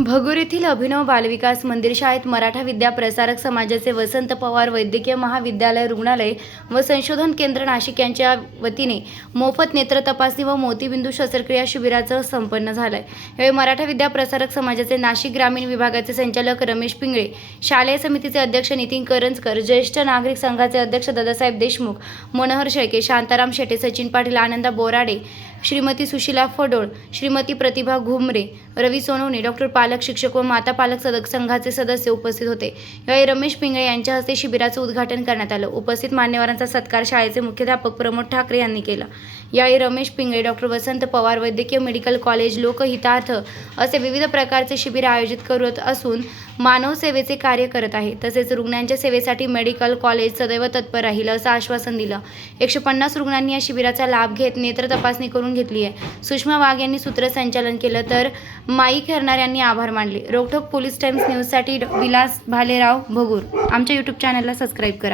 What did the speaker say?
भगूर येथील अभिनव बालविकास मंदिर शाळेत मराठा विद्या प्रसारक समाजाचे वसंत पवार वैद्यकीय महाविद्यालय रुग्णालय व संशोधन केंद्र नाशिक यांच्या वतीने मोफत नेत्र तपासणी व मोतीबिंदू शस्त्रक्रिया शिबिराचं संपन्न झालंय. यावेळी मराठा विद्या प्रसारक समाजाचे नाशिक ग्रामीण विभागाचे संचालक रमेश पिंगळे शालेय समितीचे अध्यक्ष नितीन करंजकर ज्येष्ठ नागरिक संघाचे अध्यक्ष दादासाहेब देशमुख मनोहर शेळके शांताराम शेटे सचिन पाटील आनंदा बोराडे श्रीमती सुशिला फडोळ श्रीमती प्रतिभा घुमरे रवी सोनवणे डॉक्टर पाल पालक शिक्षक व माता पालक सदक संघाचे सदस्य उपस्थित होते. यावेळी रमेश पिंगळे यांच्या हस्ते शिबिराचं उद्घाटन करण्यात आलं. उपस्थित मान्यवरांचा सत्कार शाळेचे मुख्याध्यापक प्रमोद ठाकरे यांनी केला. यावेळी रमेश पिंगळे डॉक्टर वसंत पवार वैद्यकीय मेडिकल कॉलेज लोकहितार्थ असे विविध प्रकारचे शिबिर आयोजित करत असून मानव सेवेचे कार्य करत आहे. तसेच रुग्णांच्या सेवेसाठी मेडिकल कॉलेज सदैव तत्पर राहील असं आश्वासन दिलं. एकशे पन्नास रुग्णांनी या शिबिराचा लाभ घेत नेत्र तपासणी करून घेतली आहे. सुषमा वाघ यांनी सूत्रसंचालन केलं तर माई खेरणार यांनी आभार आभार मानले रोकठोक पोलीस टाइम्स न्यूजसाठी विलास भालेराव भगूर आमच्या यूट्यूब चॅनलला सबस्क्राईब करा